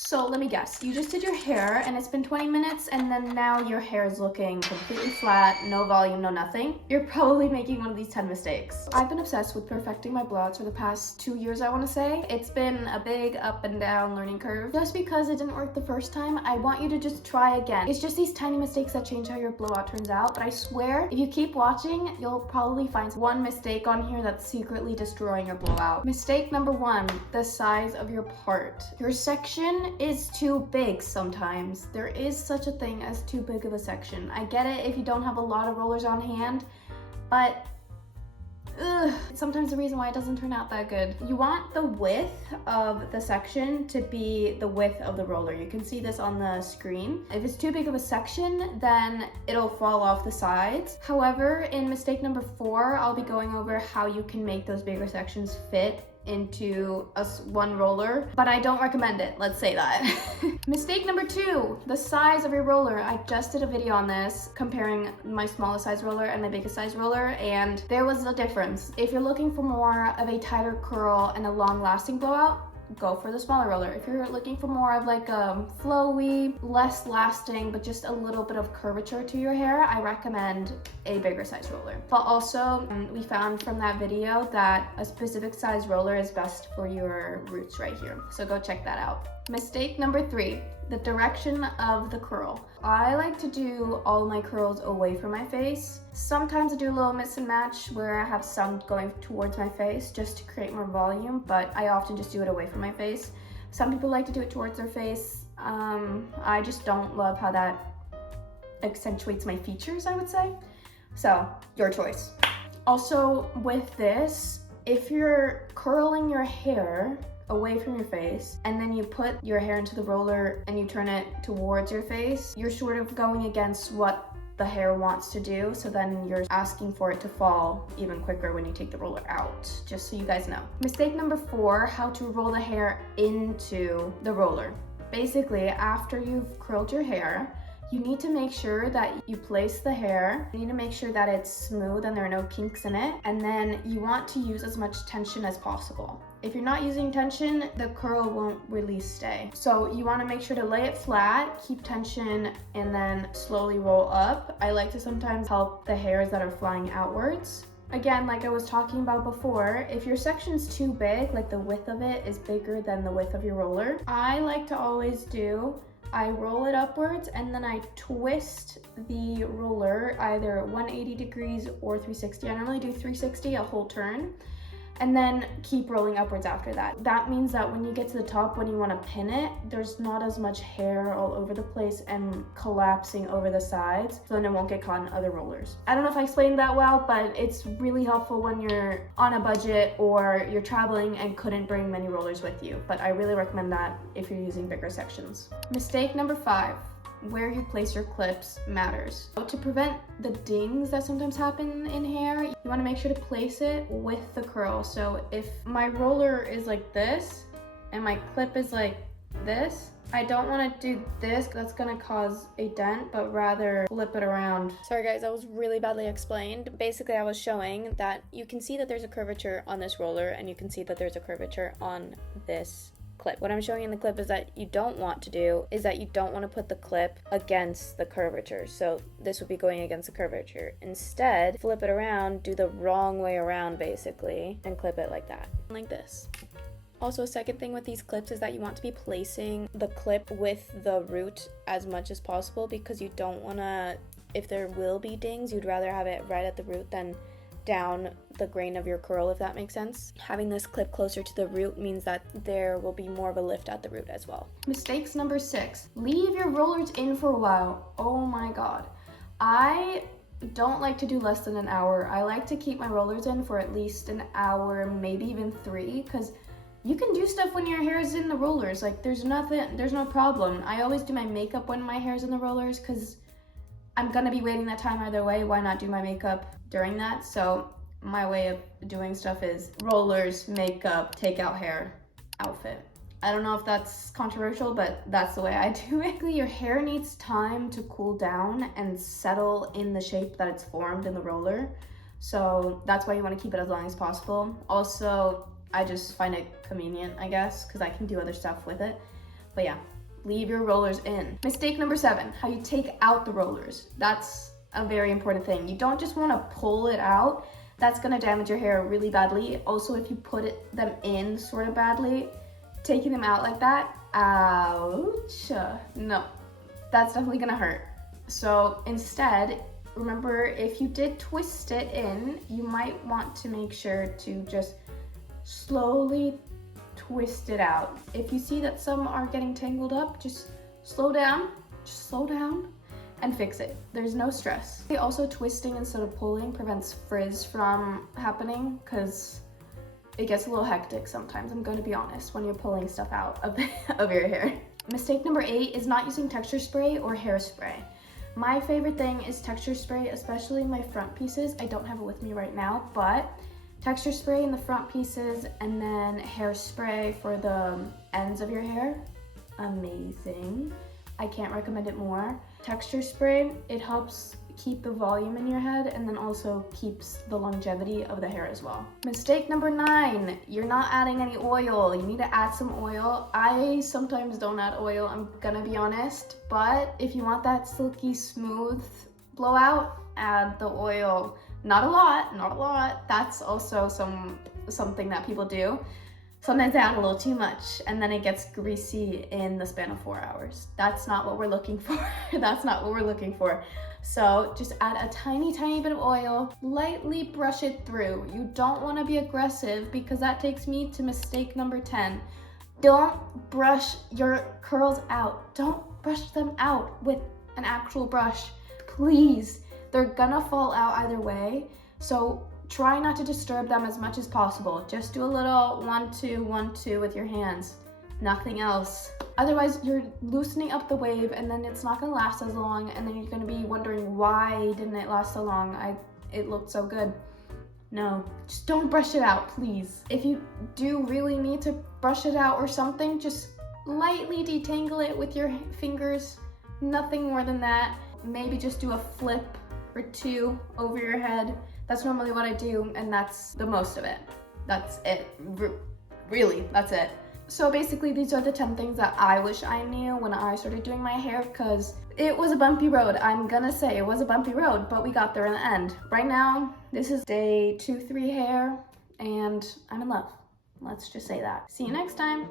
So let me guess, you just did your hair and it's been 20 minutes and then now your hair is looking completely flat, no volume, no nothing. You're probably making one of these 10 mistakes. I've been obsessed with perfecting my blowouts for the past 2 years, I want to say. It's been a big up and down learning curve. Just because it didn't work the first time, I want you to just try again. It's just these tiny mistakes that change how your blowout turns out, but I swear, if you keep watching, you'll probably find one mistake on here that's secretly destroying your blowout. Mistake number 1, the size of your part. Your section is too big sometimes. There is such a thing as too big of a section. I get it if you don't have a lot of rollers on hand, but it's sometimes the reason why it doesn't turn out that good. You want the width of the section to be the width of the roller. You can see this on the screen. If it's too big of a section, then it'll fall off the sides. However, in mistake number 4, I'll be going over how you can make those bigger sections fit into one roller, but I don't recommend it, let's say that. Mistake number 2, the size of your roller. I just did a video on this comparing my smallest size roller and my biggest size roller, and there was a difference. If you're looking for more of a tighter curl and a long lasting blowout, go for the smaller roller. If you're looking for more of like a flowy, less lasting, but just a little bit of curvature to your hair, I recommend a bigger size roller. But also, we found from that video that a specific size roller is best for your roots right here. So go check that out. Mistake number 3, the direction of the curl. I like to do all my curls away from my face. Sometimes I do a little mix and match where I have some going towards my face just to create more volume, but I often just do it away from my face. Some people like to do it towards their face. I just don't love how that accentuates my features, I would say. So, your choice. Also, with this, if you're curling your hair away from your face and then you put your hair into the roller and you turn it towards your face, you're sort of going against what the hair wants to do, so then you're asking for it to fall even quicker when you take the roller out, just so you guys know. Mistake number 4, how to roll the hair into the roller. Basically, after you've curled your hair, you need to make sure that you place the hair. You need to make sure that it's smooth and there are no kinks in it. And then you want to use as much tension as possible. If you're not using tension, the curl won't really stay. So you want to make sure to lay it flat, keep tension, and then slowly roll up. I like to sometimes help the hairs that are flying outwards. Again, like I was talking about before, if your section's too big, like the width of it is bigger than the width of your roller, I like to always I roll it upwards and then I twist the roller either 180 degrees or 360. I normally do 360, a whole turn, and then keep rolling upwards after that. That means that when you get to the top, when you want to pin it, there's not as much hair all over the place and collapsing over the sides, so then it won't get caught in other rollers. I don't know if I explained that well, but it's really helpful when you're on a budget or you're traveling and couldn't bring many rollers with you, but I really recommend that if you're using bigger sections. Mistake number 5. Where you place your clips matters. To prevent the dings that sometimes happen in hair, you want to make sure to place it with the curl. So if my roller is like this and my clip is like this, I don't want to do this, that's going to cause a dent, but rather flip it around. Sorry guys, that was really badly explained. Basically, I was showing that you can see that there's a curvature on this roller and you can see that there's a curvature on this clip. What I'm showing in the clip is that you don't want to do is that you don't want to put the clip against the curvature. So this would be going against the curvature. Instead, flip it around, do the wrong way around basically, and clip it like that, like this. Also, a second thing with these clips is that you want to be placing the clip with the root as much as possible, because you don't want to, if there will be dings, you'd rather have it right at the root than down the grain of your curl, if that makes sense. Having this clip closer to the root means that there will be more of a lift at the root as well. Mistakes number 6, leave your rollers in for a while. Oh my god. I don't like to do less than an hour. I like to keep my rollers in for at least an hour, maybe even 3, because you can do stuff when your hair is in the rollers. Like there's no problem. I always do my makeup when my hair is in the rollers because I'm gonna be waiting that time either way. Why not do my makeup during that? So my way of doing stuff is rollers, makeup, take out hair, outfit. I don't know if that's controversial, but that's the way I do it. Your hair needs time to cool down and settle in the shape that it's formed in the roller. So that's why you want to keep it as long as possible. Also, I just find it convenient, I guess, because I can do other stuff with it. But yeah, leave your rollers in. Mistake number 7, how you take out the rollers. That's a very important thing. You don't just want to pull it out. That's gonna damage your hair really badly. Also, if you put them in sort of badly, taking them out like that, ouch, no, that's definitely gonna hurt. So instead, remember, if you did twist it in, you might want to make sure to just slowly twist it out. If you see that some are getting tangled up, just slow down and fix it. There's no stress. Also, twisting instead of pulling prevents frizz from happening because it gets a little hectic sometimes, I'm gonna be honest, when you're pulling stuff out of your hair. Mistake number 8 is not using texture spray or hairspray. My favorite thing is texture spray, especially my front pieces. I don't have it with me right now, but texture spray in the front pieces and then hairspray for the ends of your hair, amazing. I can't recommend it more. Texture spray, it helps keep the volume in your head and then also keeps the longevity of the hair as well. Mistake number 9, you're not adding any oil. You need to add some oil. I sometimes don't add oil, I'm gonna be honest, but if you want that silky smooth blowout, add the oil. Not a lot. That's also something that people do. Sometimes they add a little too much and then it gets greasy in the span of 4 hours. That's not what we're looking for. That's not what we're looking for. So just add a tiny bit of oil, lightly brush it through. You don't want to be aggressive because that takes me to mistake number 10. Don't brush your curls out. Don't brush them out with an actual brush, please. They're gonna fall out either way. So try not to disturb them as much as possible. Just do a little 1-2, 1-2 with your hands, nothing else. Otherwise, you're loosening up the wave and then it's not gonna last as long and then you're gonna be wondering why didn't it last so long? It looked so good. No, just don't brush it out, please. If you do really need to brush it out or something, just lightly detangle it with your fingers, nothing more than that. Maybe just do a flip or 2 over your head. That's normally what I do, and that's the most of it. That's it. Really, that's it. So basically, these are the 10 things that I wish I knew when I started doing my hair, because it was a bumpy road. I'm gonna say it was a bumpy road, but we got there in the end. Right now, this is day 2-3 hair, and I'm in love. Let's just say that. See you next time.